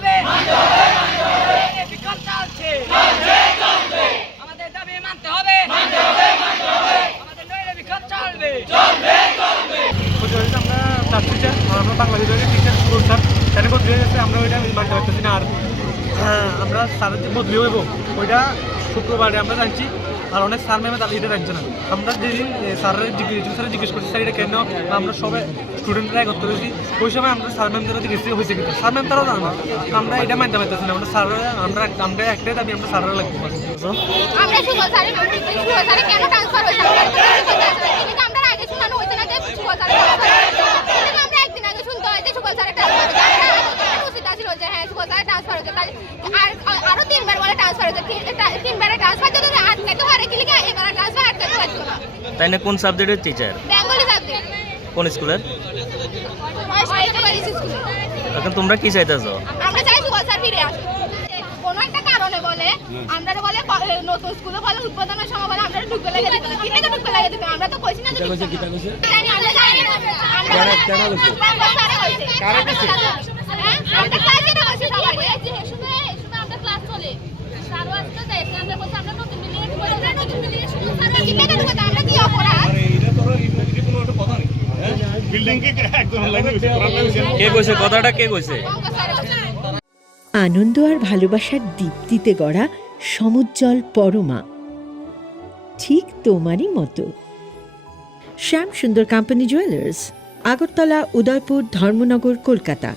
হবে বিকল্প চলছে আমাদের দাবি মানতে হবে আমাদের নইলে বিকল্প চলবে আমরা টিচার আমরা বাংলা বিভাগের টিচার স্কুল স্যার সেখানে বদলি হয়ে গেছে আমরা ওইটা মানতে পারতেছি না। আর আমরা স্যারের যে বদলি হইব ওইটা শুক্রবারে আমরা জানছি। আর অনেক স্যার ম্যামে তাহলে এটা জানছে না। আমরা যেদিন স্যারের জিজ্ঞেস করছি স্যার এটা কেন আমরা সবাই স্টুডেন্টরা একত্র হয়েছি ওই সময় আমরা স্যার ম্যাম দ্বারা জিজ্ঞেস হয়েছে কিন্তু স্যার ম্যাম তারাও জানা আমরা এটা মানতে পারতেছি না। আমরা স্যার আমরা একটাই দাবি আমরা স্যাররা লাগবো। আমরা সুগল স্যারের সুগল স্যারের কেন ট্রান্সফার হয়েছে কিন্তু আমরা আগে শোনানো হয়েছে না যে সুগল স্যারের কিন্তু আমরা একদিন আগে শুনতে হয় যে সুগল স্যারের ট্রান্সফার হয়েছে উচিত ছিল যে হ্যাঁ সুগল স্যারের ট্রান্সফার হয়েছে আর আরো 3বার বলে ট্রান্সফার হয়েছে 3বারে ট্রান্সফার যদি আটকাতে পারে কি লিখে এবার ট্রান্সফার আটকাতে পারছো না। তাই না কোন সাবজেক্টের টিচার? Bengali subject. কোন স্কুলের? স্কুল। এখন তোমরা কি চাইতেছো? আমরা চাই সুগল স্যার ফিরে আসুক। কোনো একটা কারণে বলে আমরা বলে নতুন স্কুলে বলে উদ্বোধনের সময় বলে আমরা ঢুকতে লাগে দিতে কি থেকে ঢুকতে লাগে দিতে আমরা তো কইছি না যে আমরা জানি আমরা কেন বলছি কারে কইছে আমরা ক্লাসে না বসে সবাই যে শুনে আমরা ক্লাস চলে স্যারও আসতে যাই আমরা বলছি আমরা নতুন বিল্ডিং শুরু স্যার কি থেকে ঢুকতে আমরা কি অপরাধ এটা তো ইউনিভার্সিটি কোনো একটা কথা নেই বিল্ডিং কে একদম লাইনে কে কইছে কথাটা? কে কইছে? আনন্দ আর ভালোবাসার দীপ্তিতে গড়া সমুজ্জ্বল পরমা, ঠিক তোমারই মতো। শ্যাম সুন্দর কোম্পানি জুয়েলার্স, আগরতলা, উদয়পুর, ধর্মনগর, কলকাতা।